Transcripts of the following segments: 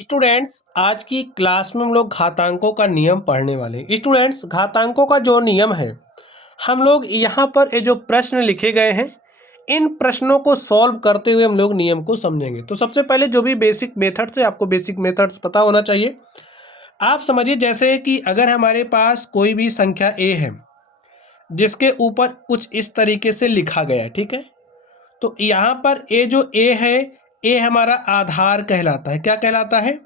Students, आज की class में हम लोग घातांकों का नियम पढ़ने वाले हैं। स्टूडेंट्स, घातांकों का जो नियम है, हम लोग यहाँ पर ये जो प्रश्न लिखे गए हैं, इन प्रश्नों को सॉल्व करते हुए हम लोग नियम को समझेंगे। तो सबसे पहले जो भी बेसिक मेथड्स है, आपको बेसिक मेथड्स पता होना चाहिए। आप समझिए जैसे कि अगर हमारे पास कोई भी संख्या ए है जिसके ऊपर कुछ इस तरीके से लिखा गया है, ठीक है। तो यहाँ पर ए जो ए है, ए हमारा आधार कहलाता है। क्या कहलाता है?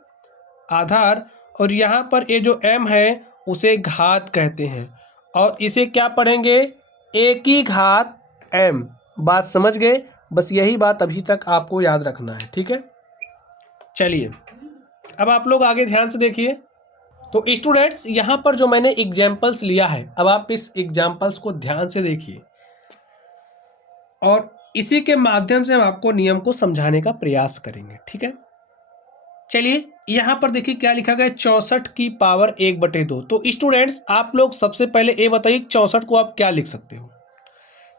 आधार। और यहाँ पर ये जो m है उसे घात कहते हैं, और इसे क्या पढ़ेंगे? a की घात m। बात समझ गए? बस यही बात अभी तक आपको याद रखना है, ठीक है। चलिए अब आप लोग आगे ध्यान से देखिए। तो स्टूडेंट्स, यहाँ पर जो मैंने एग्जाम्पल्स लिया है, अब आप इस एग्जाम्पल्स को ध्यान से देखिए और इसी के माध्यम से हम आपको नियम को समझाने का प्रयास करेंगे, ठीक है। चलिए यहाँ पर देखिए क्या लिखा गया, 64 की पावर 1/2। तो स्टूडेंट्स, आप लोग सबसे पहले ये बताइए 64 को आप क्या लिख सकते हो?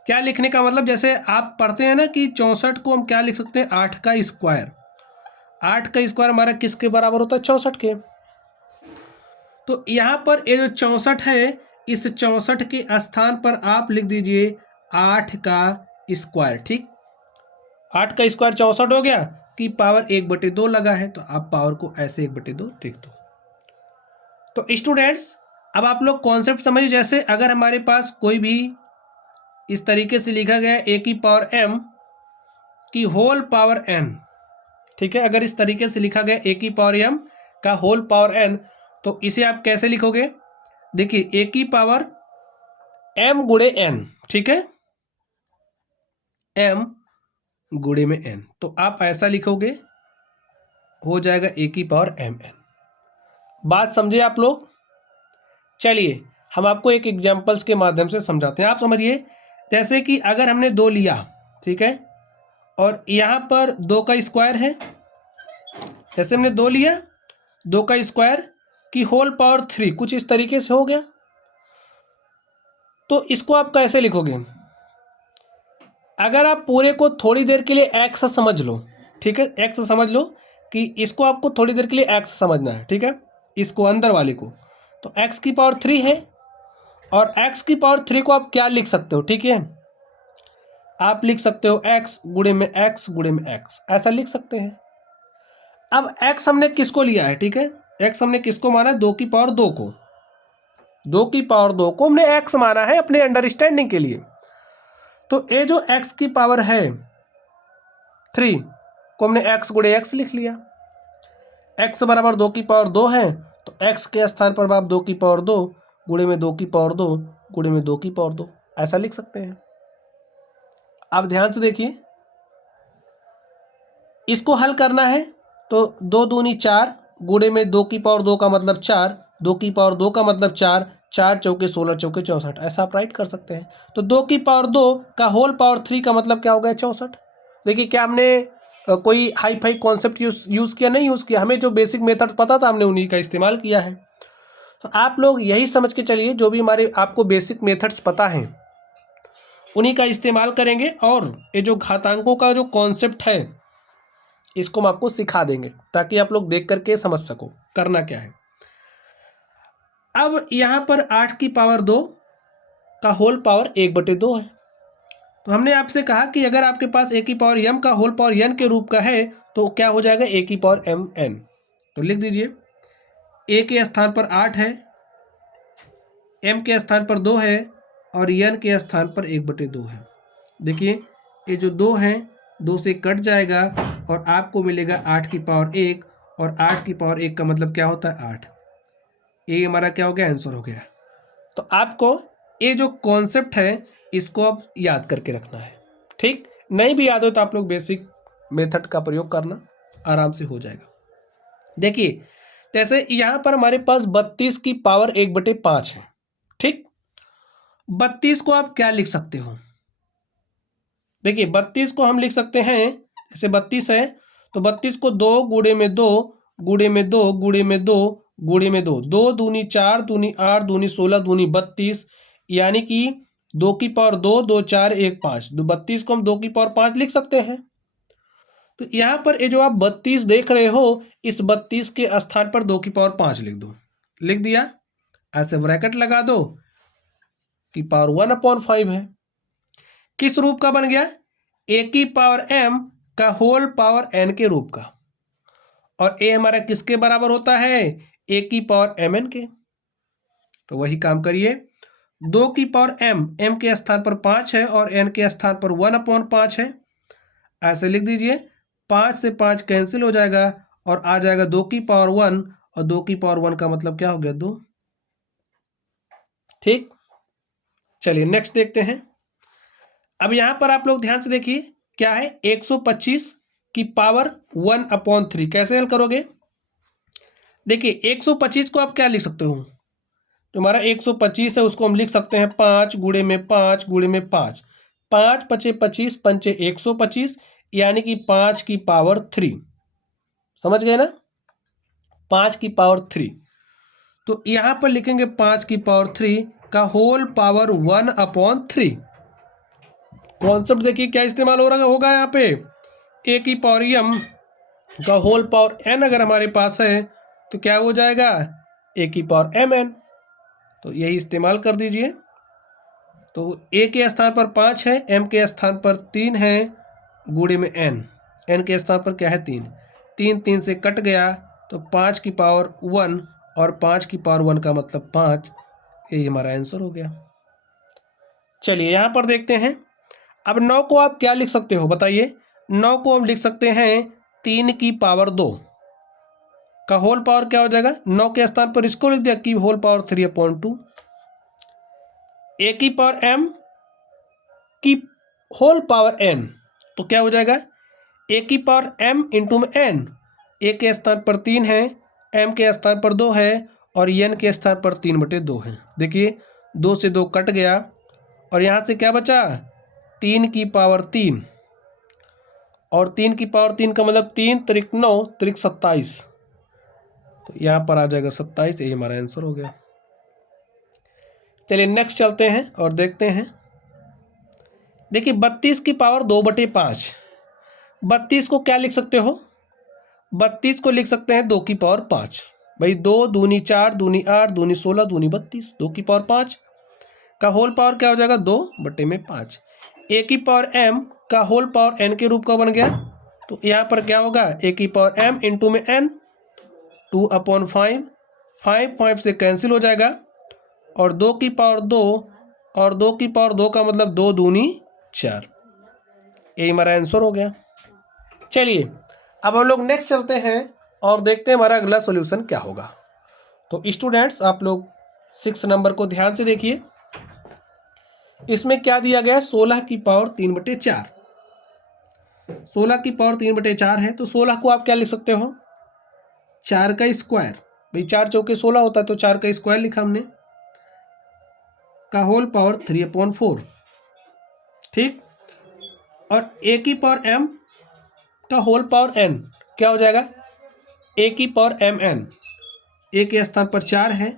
क्या लिखने का मतलब, जैसे आप पढ़ते हैं ना कि 64 को हम क्या लिख सकते हैं? 8 का स्क्वायर। 8 का स्क्वायर हमारा किसके बराबर होता है? 64 के। तो यहाँ पर ये जो 64 है, इस 64 के स्थान पर आप लिख दीजिए 8 का स्क्वायर, ठीक। 8 का स्क्वायर 64 हो गया, की पावर 1/2 लगा है, तो आप पावर को ऐसे 1/2 लिख दो। तो स्टूडेंट्स, अब आप लोग कॉन्सेप्ट समझिए। जैसे अगर हमारे पास कोई भी इस तरीके से लिखा गया a की पावर m की होल पावर n, ठीक है। अगर इस तरीके से लिखा गया a की पावर m का होल पावर n, तो इसे आप कैसे लिखोगे? देखिए a की पावर m गुणे n, ठीक है, m गुणे में n, तो आप ऐसा लिखोगे, हो जाएगा a की पावर mn। बात समझे आप लोग? चलिए हम आपको एक एग्जाम्पल्स के माध्यम से समझाते हैं। आप समझिए जैसे कि अगर हमने 2 लिया, ठीक है, और यहाँ पर 2 का स्क्वायर है। जैसे हमने 2 लिया, 2 का स्क्वायर की होल पावर 3, कुछ इस तरीके से हो गया। तो इसको आप कैसे लिखोगे? अगर आप पूरे को थोड़ी देर के लिए x समझ लो, ठीक है, x समझ लो कि इसको आपको थोड़ी देर के लिए x समझना है, ठीक है, इसको अंदर वाले को। तो x की पावर 3 है, और x की पावर 3 को आप क्या लिख सकते हो? ठीक है, आप लिख सकते हो x गुणे में x गुणे में x, ऐसा लिख सकते हैं। अब x हमने किसको लिया है? ठीक है, x हमने किसको माना? 2 की पावर 2 को। 2 की पावर 2 को हमने x माना है अपने अंडरस्टैंडिंग के लिए। तो ये जो x की पावर है 3 को हमने x गुणे x लिख लिया। x बराबर 2 की पावर 2 है, तो x के स्थान पर आप 2 की पावर 2 गुणे में 2 की पावर 2 गुणे में 2 की पावर 2, ऐसा लिख सकते हैं। आप ध्यान से देखिए, इसको हल करना है तो 2 दूनी 4 गुणे में 2 की पावर 2 का मतलब 4, 2 की पावर 2 का मतलब 4, 4 चौके 16 चौके 64, ऐसा आप राइट कर सकते हैं। तो 2 की पावर 2 का होल पावर 3 का मतलब क्या हो गया? 64। देखिए क्या हमने कोई हाई फाई कॉन्सेप्ट यूज़ किया? नहीं यूज़ किया, हमें जो बेसिक मेथड पता था हमने उन्हीं का इस्तेमाल किया है। तो आप लोग यही समझ के चलिए, जो भी हमारे आपको बेसिक मेथड्स पता हैं उन्हीं का इस्तेमाल करेंगे, और ये जो घातांकों का जो कॉन्सेप्ट है इसको हम आपको सिखा देंगे ताकि आप लोग देख करके समझ सको करना क्या है। अब यहाँ पर 8 की पावर 2 का होल पावर 1/2 है। तो हमने आपसे कहा कि अगर आपके पास a की पावर m का होल पावर n के रूप का है तो क्या हो जाएगा? a की पावर mn। तो लिख दीजिए, a के स्थान पर 8 है, m के स्थान पर 2 है, और n के स्थान पर 1/2 है। देखिए ये जो 2 है 2 से कट जाएगा, और आपको मिलेगा 8 की पावर 1, और 8 की पावर 1 का मतलब क्या होता है? 8। ये हमारा क्या हो गया? आंसर हो गया। तो आपको ये जो कॉन्सेप्ट है इसको अब याद करके रखना है, ठीक। नहीं भी याद हो तो आप लोग बेसिक मेथड का प्रयोग करना, आराम से हो जाएगा। देखिए जैसे यहाँ पर हमारे पास 32 की पावर 1/5 है, ठीक। 32 को आप क्या लिख सकते हो? देखिए 32 को हम लिख सकते हैं, जैसे 32 है तो 32 को 2 गुणे में 2 गुणे में 2 गुणे में 2 गुणे में 2, 2 दूनी 4 दूनी 8 दूनी 16 दूनी 32, यानी कि 2 की पावर 2 2 4 1 5, 32 को हम 2 की पावर 5 लिख सकते हैं। तो यहाँ पर ये जो आप 32 देख रहे हो, इस 32 के स्थान पर 2 की पावर 5 लिख दो। लिख दिया, ऐसे ब्रैकेट लगा दो कि पावर 1/5 है। किस रूप का बन गया? ए की पावर m का होल पावर n के रूप का। और a हमारा किसके बराबर होता है? a की पावर mn के। तो वही काम करिए, 2 की पावर m के स्थान पर 5 है और n के स्थान पर 1/5 है। ऐसे लिख दीजिए, 5 से 5 कैंसिल हो जाएगा और आ जाएगा 2 की पावर 1, और 2 की पावर 1 का मतलब क्या हो गया? 2। ठीक, चलिए नेक्स्ट देखते हैं। अब यहां पर आप लोग ध्यान से देखिए, क्या है? 125 की पावर 1/3 कैसे हल करोगे? देखिए 125 को आप क्या लिख सकते हो? तो हमारा 125 है, उसको हम लिख सकते हैं 5 गुणे में 5 गुणे में 5, 5 पचे 25 पंचे 125, यानी कि 5 की पावर 3। समझ गए ना? 5 की पावर 3। तो यहां पर लिखेंगे 5 की पावर 3 का होल पावर 1/3। कॉन्सेप्ट देखिए क्या इस्तेमाल हो रहा होगा यहाँ पे, ए की पावर m का होल पावर n अगर हमारे पास है तो क्या हो जाएगा? ए की पावर mn। तो यही इस्तेमाल कर दीजिए। तो ए के स्थान पर 5 है, m के स्थान पर 3 है, गुणे में n के स्थान पर क्या है? 3। 3 से कट गया तो 5 की पावर 1 और 5 की पावर 1 का मतलब 5। यही हमारा आंसर हो गया। चलिए यहाँ पर देखते हैं। अब 9 को आप क्या लिख सकते हो बताइए? 9 को हम लिख सकते हैं 3 की पावर 2 का होल पावर क्या हो जाएगा? 9 के स्थान पर इसको लिख दिया कि होल पावर 3/2। ए की पावर m की होल पावर n, तो क्या हो जाएगा? ए की पावर m इंटू में n। ए के स्थान पर 3 है, m के स्थान पर 2 है और n के स्थान पर 3/2 है। देखिए 2 से 2 कट गया और यहाँ से क्या बचा? 3 की पावर 3, और 3 की पावर 3 का मतलब 3 त्रिक 9 त्रिक 27। तो यहाँ पर आ जाएगा 27। यही हमारा आंसर हो गया। चलिए नेक्स्ट चलते हैं और देखते हैं। देखिए 32 की पावर 2/5। 32 को क्या लिख सकते हो? 32 को लिख सकते हैं 2 की पावर 5। भाई 2 दूनी 4 दूनी 8 दूनी 16 दूनी 32, 2 की पावर 5 का होल पावर क्या हो जाएगा? 2/5। ए की पावर m का होल पावर n के रूप का बन गया। तो यहाँ पर क्या होगा? ए की पावर m इंटू में n, 2/5। 5 से कैंसिल हो जाएगा और 2 की पावर 2 और 2 की पावर 2 का मतलब 2 दूनी 4। यही हमारा आंसर हो गया। चलिए अब हम लोग नेक्स्ट चलते हैं और देखते हैं हमारा अगला सॉल्यूशन क्या होगा। तो स्टूडेंट्स आप लोग 6 नंबर को ध्यान से देखिए। इसमें क्या दिया गया है? 16 की पावर 3/4। 16 की पावर 3/4 है, तो 16 को आप क्या लिख सकते हो? 4 का स्क्वायर। भाई 4 चौके 16 होता है, तो 4 का स्क्वायर लिखा हमने, का होल पावर 3/4। ठीक, और ए की पावर m का होल पावर n क्या हो जाएगा? ए की पावर mn। ए के स्थान पर 4 है,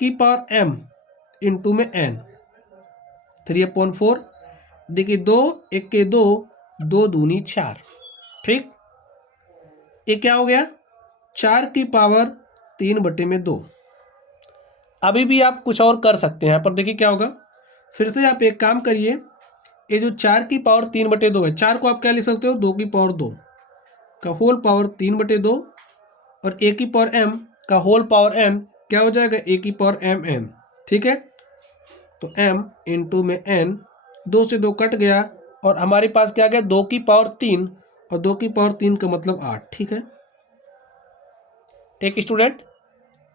की पावर m इंटू में n, 3/4। देखिए 2 1 के 2, 2 दूनी 4। ठीक, ये क्या हो गया? 4 की पावर 3/2। अभी भी आप कुछ और कर सकते हैं। यहाँ पर देखिए क्या होगा, फिर से आप एक काम करिए, ये जो 4 की पावर 3/2 है, 4 को आप क्या लिख सकते हो? 2 की पावर 2 का होल पावर 3/2, और ए की पावर m का होल पावर n क्या हो जाएगा? ए की पावर mn। ठीक है, तो m इंटू में n, 2 से 2 कट गया और हमारे पास क्या आ गया? 2 की पावर 3, और 2 की पावर 3 का मतलब 8। ठीक है एक स्टूडेंट।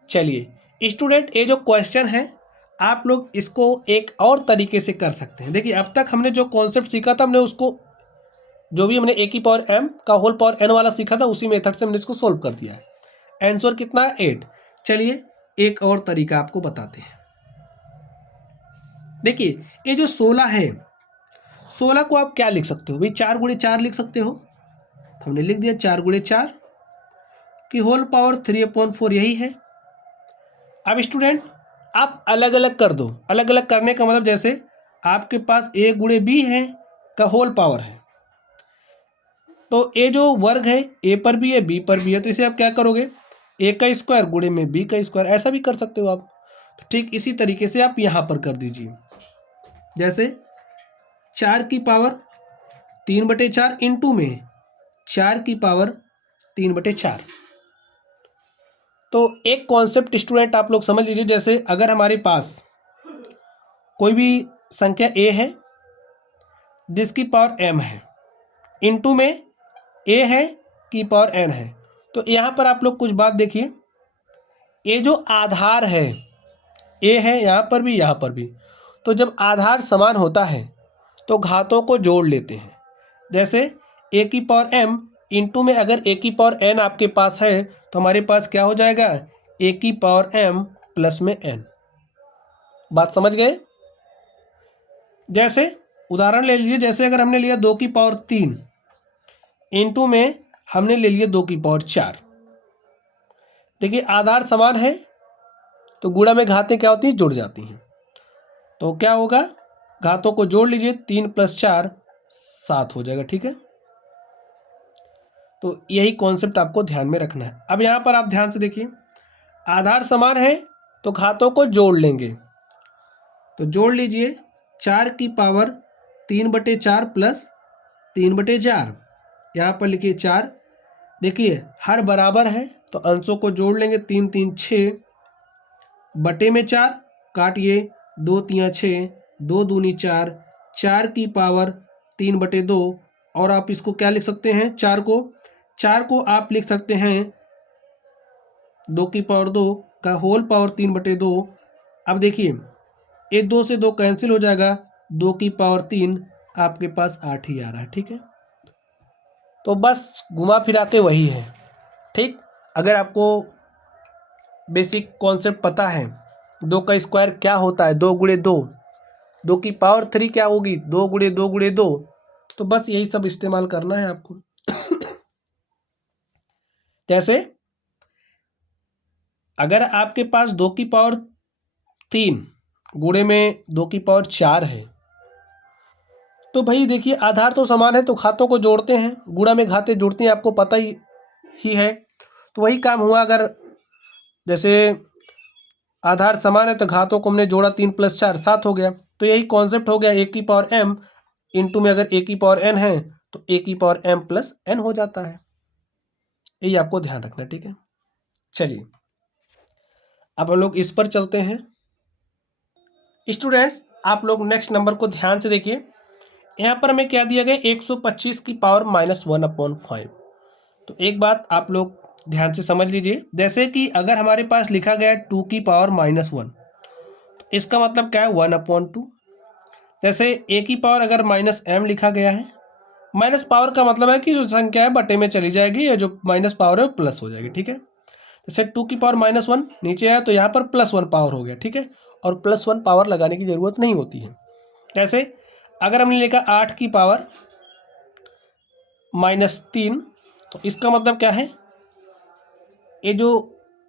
चलिए स्टूडेंट, ये जो क्वेश्चन है आप लोग इसको एक और तरीके से कर सकते हैं। देखिए अब तक हमने जो कॉन्सेप्ट सीखा था, हमने उसको जो भी हमने ए की पावर m का होल पावर n वाला सीखा था, उसी मेथड से हमने इसको सोल्व कर दिया है। आंसर कितना है? 8। चलिए एक और तरीका आपको बताते हैं। देखिए ये जो 16 है, 16 को आप क्या लिख सकते हो? भाई 4 गुणे 4 लिख सकते हो। तो हमने लिख दिया 4 गुणे 4 की होल पावर 3/4, यही है। अब स्टूडेंट आप अलग अलग कर दो। अलग अलग करने का मतलब जैसे आपके पास a गुणे b है का होल पावर है, तो ए जो वर्ग है ए पर भी है बी पर भी है, तो इसे आप क्या करोगे, ए का स्क्वायर गुणे में बी का स्क्वायर, ऐसा भी कर सकते हो आप। तो ठीक इसी तरीके से आप यहाँ पर कर दीजिए, जैसे 4 की पावर 3/4 इंटू में 4 की पावर 3/4। तो एक कॉन्सेप्ट स्टूडेंट आप लोग समझ लीजिए, जैसे अगर हमारे पास कोई भी संख्या ए है जिसकी पावर m है, इंटू में ए है की पावर n है, तो यहाँ पर आप लोग कुछ बात देखिए, ये जो आधार है ए है यहाँ पर भी यहाँ पर भी, तो जब आधार समान होता है तो घातों को जोड़ लेते हैं। जैसे ए की पावर m इंटू में अगर ए की पावर n आपके पास है तो हमारे पास क्या हो जाएगा, ए की पावर m प्लस में n। बात समझ गए। जैसे उदाहरण ले लीजिए, जैसे अगर हमने लिया 2 की पावर 3 इंटू में हमने ले लिया 2 की पावर 4। देखिए आधार समान है तो गुणा में घातें क्या होती हैं, जुड़ जाती हैं। तो क्या होगा, घातों को जोड़ लीजिए, 3 + 4 7 हो जाएगा। ठीक है, तो यही कॉन्सेप्ट आपको ध्यान में रखना है। अब यहाँ पर आप ध्यान से देखिए, आधार समान है तो घातों को जोड़ लेंगे, तो जोड़ लीजिए 4 की पावर 3/4 प्लस 3/4, यहाँ पर लिखिए 4। देखिए हर बराबर है तो अंशों को जोड़ लेंगे, 3 3 6 बटे में 4 काटिए, 2 3 6 2 दूनी 4, 4 की पावर 3/2, और आप इसको क्या लिख सकते हैं, 4 को आप लिख सकते हैं 2 की पावर 2 का होल पावर 3/2। अब देखिए ये 2 से 2 कैंसिल हो जाएगा, 2 की पावर 3 आपके पास 8 ही आ रहा है। ठीक है, तो बस घुमा फिरा के वही है। ठीक, अगर आपको बेसिक कॉन्सेप्ट पता है 2 का स्क्वायर क्या होता है, 2 × 2, 2 की पावर 3 क्या होगी, 2 × 2 × 2, तो बस यही सब इस्तेमाल करना है आपको। जैसे अगर आपके पास 2 की पावर 3 गुणे में 2 की पावर 4 है, तो भाई देखिए आधार तो समान है तो घातों को जोड़ते हैं, गुणा में घातें जुड़ती हैं, आपको पता ही है। तो वही काम हुआ, अगर जैसे आधार समान है तो घातों को हमने जोड़ा, 3 + 4 7 हो गया। तो यही कॉन्सेप्ट हो गया, ए की पावर m इंटू में अगर ए की पावर n है तो ए की पावर m प्लस n हो जाता है। यही आपको ध्यान रखना। ठीक है, चलिए अब हम लोग इस पर चलते हैं। स्टूडेंट्स आप लोग नेक्स्ट नंबर को ध्यान से देखिए, यहाँ पर हमें क्या दिया गया, 125 की पावर -1/5। तो एक बात आप लोग ध्यान से समझ लीजिए, जैसे कि अगर हमारे पास लिखा गया है 2 की पावर -1, तो इसका मतलब क्या है, 1/2। जैसे a की पावर अगर -m लिखा गया है, माइनस पावर का मतलब है कि जो संख्या है बटे में चली जाएगी, या जो माइनस पावर है वो प्लस हो जाएगी। ठीक है, जैसे 2 की पावर -1 नीचे है तो यहाँ पर +1 पावर हो गया। ठीक है, और +1 पावर लगाने की जरूरत नहीं होती है। जैसे अगर हमने लिखा 8 की पावर -3, तो इसका मतलब क्या है, ये जो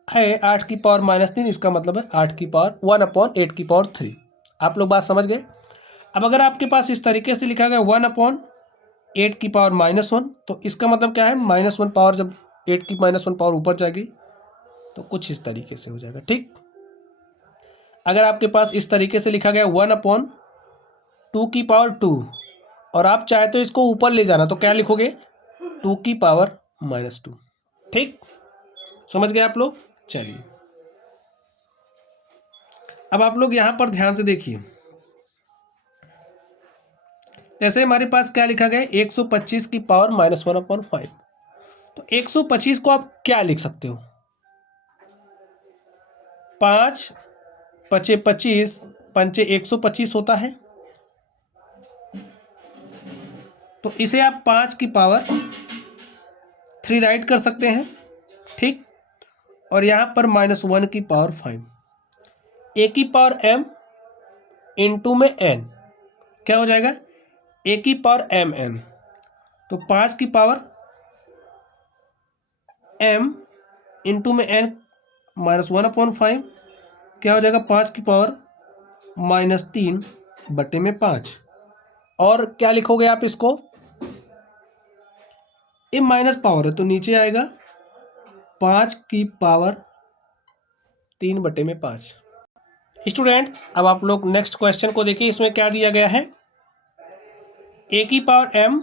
है 8 की पावर -3, इसका मतलब है 8 की पावर 1/8 की पावर 3। आप लोग बात समझ गए। अब अगर आपके पास इस तरीके से लिखा गया 1/8 की पावर -1, तो इसका मतलब क्या है, -1 पावर, जब 8 की -1 पावर ऊपर जाएगी तो कुछ इस तरीके से हो जाएगा। ठीक, अगर आपके पास इस तरीके से लिखा गया 1/2 की पावर 2, और आप चाहे तो इसको ऊपर ले जाना, तो क्या लिखोगे, 2 की पावर -2। ठीक, समझ गए आप लोग। चलिए अब आप लोग यहां पर ध्यान से देखिए, जैसे हमारे पास क्या लिखा गया, 125 की पावर -1/5। तो 125 को आप क्या लिख सकते हो, 5 × 25 × 125 होता है, तो इसे आप 5 की पावर 3 राइट कर सकते हैं। ठीक, और यहाँ पर -1 की पावर 5, ए की पावर m इंटू में n क्या हो जाएगा, ए की पावर mn, तो 5 की पावर m इंटू में n -1/5 क्या हो जाएगा, 5 की पावर -3 बटे में 5। और क्या लिखोगे आप इसको, ये माइनस पावर है तो नीचे आएगा 5 की पावर 3/5। स्टूडेंट्स अब आप लोग नेक्स्ट क्वेश्चन को देखिए, इसमें क्या दिया गया है, ए की पावर m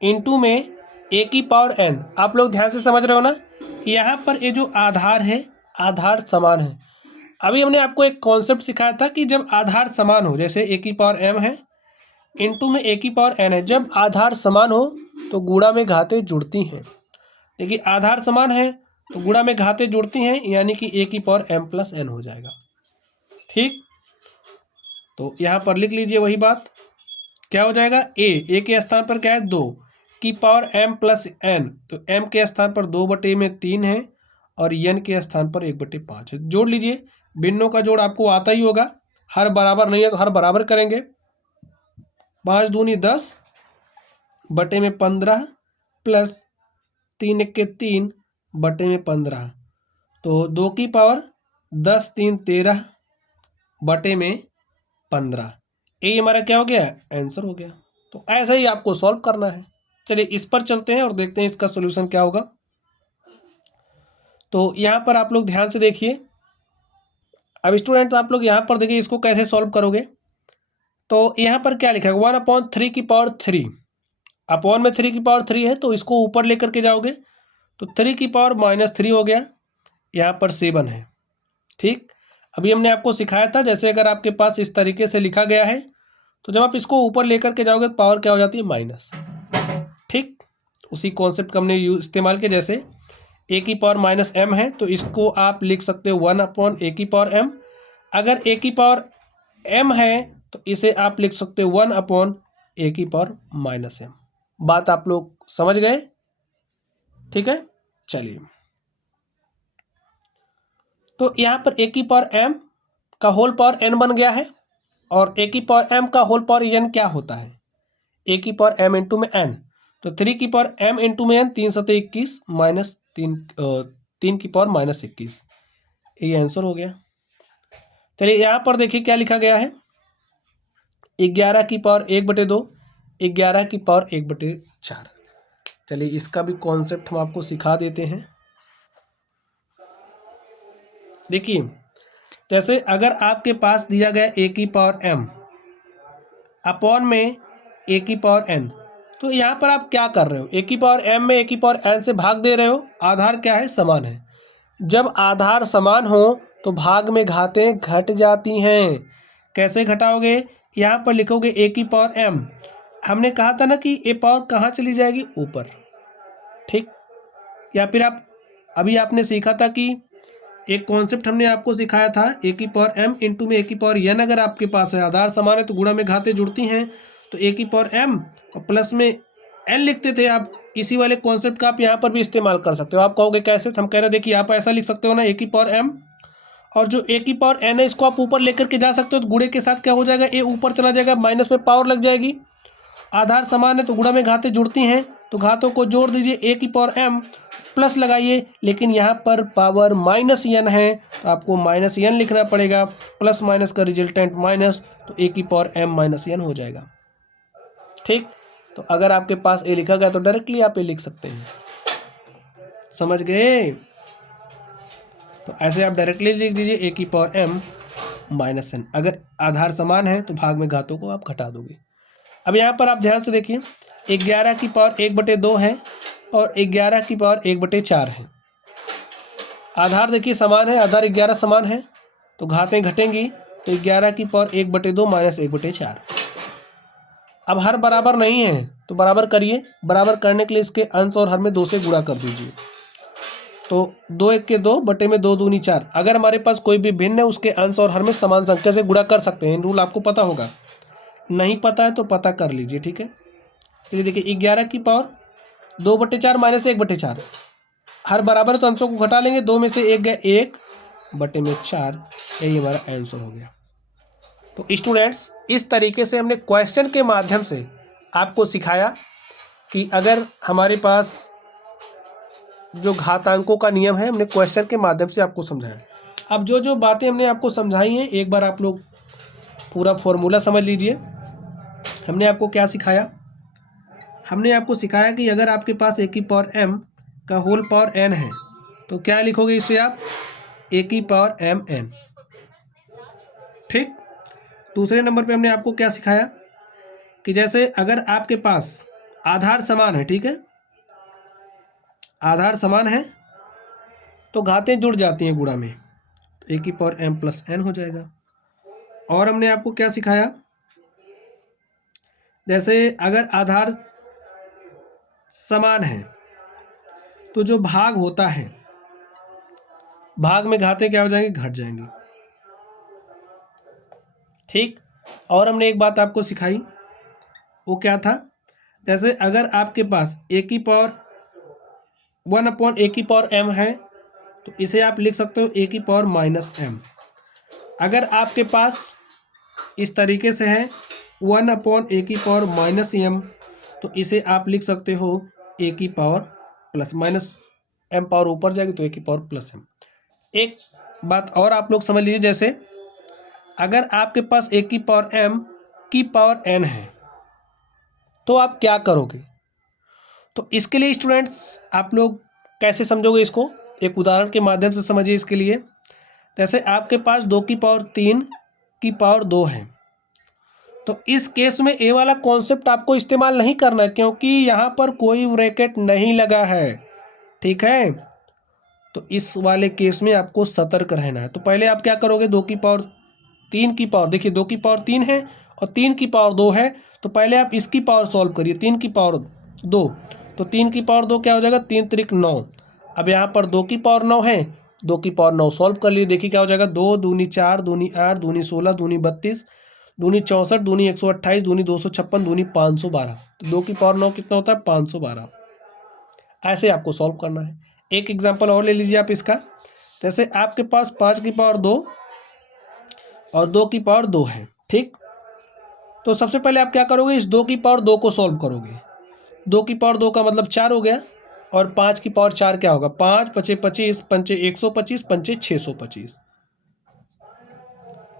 इंटू में ए की पावर n। आप लोग ध्यान से समझ रहे हो ना, यहाँ पर ये जो आधार है, आधार समान है। अभी हमने आपको एक कॉन्सेप्ट सिखाया था कि जब आधार समान हो, जैसे ए की पावर m है इंटू में ए की पावर n है, जब आधार समान हो तो गुणा में घातें जुड़ती हैं। देखिए आधार समान है तो गुणा में घातें जुड़ती हैं, यानी कि ए की पावर m प्लस n हो जाएगा। ठीक, तो यहाँ पर लिख लीजिए वही बात, क्या हो जाएगा, ए के स्थान पर क्या है 2 की पावर m प्लस n, तो m के स्थान पर 2/3 है और n के स्थान पर 1/5 है। जोड़ लीजिए, भिन्नों का जोड़ आपको आता ही होगा, हर बराबर नहीं है तो हर बराबर करेंगे। 5 दूनी 10 बटे में 15 प्लस 3 1 3 बटे में 15, तो 2 की पावर 10 3 13 बटे में 15। ये हमारा क्या हो गया, आंसर हो गया। तो ऐसा ही आपको सॉल्व करना है। चलिए इस पर चलते हैं और देखते हैं इसका सॉल्यूशन क्या होगा। तो यहाँ पर आप लोग ध्यान से देखिए, अब स्टूडेंट आप लोग यहाँ पर देखिए इसको कैसे सॉल्व करोगे। तो यहाँ पर क्या लिखा है, 1/3 की पावर 3, अपॉन में 3 की पावर 3 है तो इसको ऊपर लेकर के जाओगे तो 3 की पावर -3 हो गया, यहाँ पर 7 है। ठीक, अभी हमने आपको सिखाया था, जैसे अगर आपके पास इस तरीके से लिखा गया है तो जब आप इसको ऊपर लेकर के जाओगे तो पावर क्या हो जाती है, माइनस। ठीक, उसी कॉन्सेप्ट का हमने इस्तेमाल किया, जैसे ए की पावर -m है तो इसको आप लिख सकते हो 1/a की पावर m। अगर a की पावर m है तो इसे आप लिख सकते हो 1/a की पावर -m। बात आप लोग समझ गए, ठीक है। चलिए, तो यहाँ पर a की पावर m का होल पावर n बन गया है, और a की पावर m का होल पावर n क्या होता है, a की पावर m इंटू में n, तो 3 की पावर m इंटू में n, 3 सते 21 माइनस 3 की पावर -21, ये आंसर हो गया। चलिए यहाँ पर देखिए क्या लिखा गया है, 11 की पावर 1/2, 11 की पावर 1/4। चलिए इसका भी कॉन्सेप्ट हम आपको सिखा देते हैं। देखिए जैसे अगर आपके पास दिया गया a की पावर m अपॉन में a की पावर n, तो यहाँ पर आप क्या कर रहे हो, a की पावर m में a की पावर n से भाग दे रहे हो। आधार क्या है, समान है। जब आधार समान हो तो भाग में घातें घट जाती हैं। कैसे घटाओगे, यहाँ पर लिखोगे a की पावर m, हमने कहा था ना कि a पावर कहाँ चली जाएगी, ऊपर। ठीक, या फिर आप अभी आपने सीखा था कि एक कॉन्सेप्ट हमने आपको सिखाया था, ए की पावर m इंटू में ए की पावर n, अगर आपके पास है आधार समान है तो गुणा में घातें जुड़ती हैं, तो ए की पावर m और प्लस में n लिखते थे आप। इसी वाले कॉन्सेप्ट का आप यहाँ पर भी इस्तेमाल कर सकते हो। आप कहोगे कैसे, तो हम कह रहे हैं देखिए आप ऐसा लिख सकते हो ना, ए की पावर m और जो ए की पावर n है इसको आप ऊपर लेकर के जा सकते हो, तो गुणे के साथ क्या हो जाएगा, ए ऊपर चला जाएगा, माइनस में पावर लग जाएगी। आधार समान है तो गुणा में घातें जुड़ती हैं, तो घातों को जोड़ दीजिए, ए की पावर m प्लस लगाइए, लेकिन यहाँ पर पावर -n है तो आपको -n लिखना पड़ेगा, प्लस माइनस का रिजल्टेंट माइनस, तो ए की पावर m -n हो जाएगा। ठीक, तो अगर आपके पास ए लिखा गया तो डायरेक्टली आप ए लिख सकते हैं। समझ गए, तो ऐसे आप डायरेक्टली लिख दीजिए ए की पावर m -n। अगर आधार समान है तो भाग में घातों को आप घटा दोगे। अब यहाँ पर आप ध्यान से देखिए, 11 की पावर 1/2 है और 11 की पावर 1/4 है। आधार देखिए समान है, आधार 11 समान है तो घातें घटेंगी, तो 11 की पावर 1/2 माइनस 1/4। अब हर बराबर नहीं है तो बराबर करिए, बराबर करने के लिए इसके अंश और हर में 2 से गुणा कर दीजिए, तो 2 1 के 2 बटे में 2 दूनी 4। अगर हमारे पास कोई भी भिन्न है उसके अंश और हर में समान संख्या से गुणा कर सकते हैं, रूल आपको पता होगा, नहीं पता है तो पता कर लीजिए। ठीक है, चलिए देखिए 11 की पावर 2/4 माइनस 1/4, हर बराबर तो अंशों को घटा लेंगे, 2 में से 1 गया 1 बटे में 4, यही हमारा आंसर हो गया। तो स्टूडेंट्स इस तरीके से हमने क्वेश्चन के माध्यम से आपको सिखाया कि अगर हमारे पास जो घातांकों का नियम है, हमने क्वेश्चन के माध्यम से आपको समझाया। अब जो जो बातें हमने आपको समझाई हैं एक बार आप लोग पूरा फॉर्मूला समझ लीजिए। हमने आपको क्या सिखाया, हमने आपको सिखाया कि अगर आपके पास ए की पावर m का होल पावर n है तो क्या लिखोगे इसे आप, ए की पावर m n। ठीक। दूसरे नंबर पे हमने आपको क्या सिखाया कि जैसे अगर आपके पास आधार समान है, ठीक है, आधार समान है तो घातें जुड़ जाती हैं गुणा में, तो ए की पावर m प्लस n हो जाएगा। और हमने आपको क्या सिखाया, जैसे अगर आधार समान है तो जो भाग होता है, भाग में घातें क्या हो जाएंगी, घट जाएंगी। ठीक। और हमने एक बात आपको सिखाई, वो क्या था, जैसे अगर आपके पास ए की पावर 1 ए की पावर m है तो इसे आप लिख सकते हो ए की पावर -m। अगर आपके पास इस तरीके से है 1 ए की पावर -m तो इसे आप लिख सकते हो ए की पावर प्लस -m, पावर ऊपर जाएगी तो ए की पावर +m। एक बात और आप लोग समझ लीजिए, जैसे अगर आपके पास ए की पावर m की पावर n है तो आप क्या करोगे, तो इसके लिए स्टूडेंट्स आप लोग कैसे समझोगे इसको, एक उदाहरण के माध्यम से समझिए इसके लिए। जैसे आपके पास 2 की पावर 3 की पावर 2 है तो इस केस में ए वाला कॉन्सेप्ट आपको इस्तेमाल नहीं करना है क्योंकि यहाँ पर कोई ब्रैकेट नहीं लगा है, ठीक है। तो इस वाले केस में आपको सतर्क रहना है। तो पहले आप क्या करोगे, 2 की पावर 3 की पावर, देखिए 2 की पावर 3 है और 3 की पावर 2 है, तो पहले आप इसकी पावर सॉल्व करिए, 3 की पावर 2, तो 3 की पावर 2 क्या हो जाएगा, 3 त्रिक 9। अब यहाँ पर 2 की पावर 9 है, 2 की पावर 9 सॉल्व कर लिए, देखिए क्या हो जाएगा, 2 दूनी 4 दूनी 8 दूनी 16 दूनी 32 दूनी 64 दूनी 128 दूनी 256 दूनी 512। तो 2 की पावर 9 कितना होता है, 512। ऐसे आपको सॉल्व करना है। एक एग्जांपल और ले लीजिए आप इसका, जैसे आपके पास 5 की पावर 2 और 2 की पावर 2 है, ठीक। तो सबसे पहले आप क्या करोगे, इस 2 की पावर 2 को सॉल्व करोगे। 2 की पावर 2 का मतलब 4 हो गया और 5 की पावर 4 क्या होगा, 5 पचे 25 पंचे 125 पंचे 625।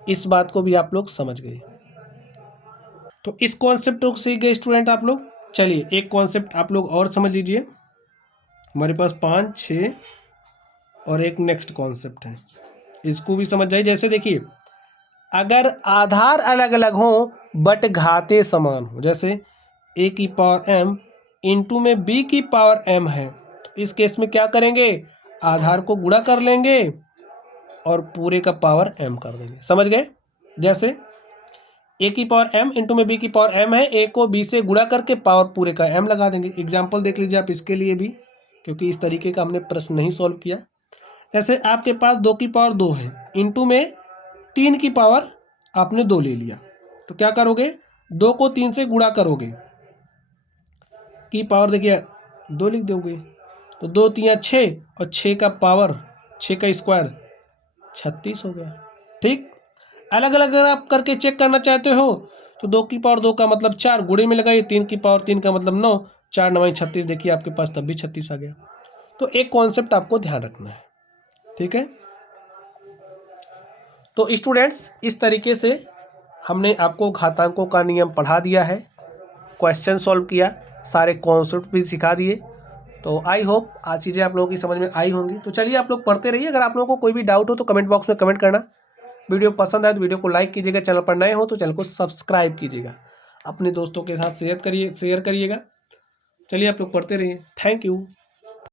इस बात को भी आप लोग समझ गए। तो इस कॉन्सेप्ट को सीख गए स्टूडेंट आप लोग। चलिए एक कॉन्सेप्ट आप लोग और समझ लीजिए, हमारे पास 5 6 और एक नेक्स्ट कॉन्सेप्ट है, इसको भी समझ जाइए। जैसे देखिए अगर आधार अलग अलग हो बट घाते समान हो, जैसे ए की पावर m इंटू में बी की पावर m है, तो इस केस में क्या करेंगे, आधार को गुणा कर लेंगे और पूरे का पावर m कर देंगे, समझ गए। जैसे ए की पावर m इंटू में बी की पावर m है, ए को बी से गुणा करके पावर पूरे का m लगा देंगे। एग्जाम्पल देख लीजिए आप इसके लिए भी, क्योंकि इस तरीके का हमने प्रश्न नहीं सॉल्व किया। जैसे आपके पास 2 की पावर 2 है, इंटू में 3 की पावर आपने 2 ले लिया, तो क्या करोगे, 2 को 3 से गुणा करोगे, की पावर देखिए 2 लिख दोगे, तो 2 3 6 और 6 का पावर 6 का स्क्वायर 36 हो गया, ठीक। अलग अलग अगर आप करके चेक करना चाहते हो तो 2 की पावर 2 का मतलब 4 गुणे में लगाइए, 3 की पावर 3 का मतलब 9, 4 9 36, देखिए आपके पास तब भी 36 आ गया। तो एक कॉन्सेप्ट आपको ध्यान रखना है, ठीक है। तो स्टूडेंट्स इस तरीके से हमने आपको घातांकों का नियम पढ़ा दिया है, क्वेश्चन सॉल्व किया, सारे कॉन्सेप्ट भी सिखा दिए। तो आई होप आज चीज़ें आप लोगों की समझ में आई होंगी। तो चलिए आप लोग पढ़ते रहिए, अगर आप लोगों को कोई भी डाउट हो तो कमेंट बॉक्स में कमेंट करना। वीडियो पसंद आए तो वीडियो को लाइक कीजिएगा, चैनल पर नए हो तो चैनल को सब्सक्राइब कीजिएगा, अपने दोस्तों के साथ शेयर करिएगा। चलिए आप लोग पढ़ते रहिए, थैंक यू।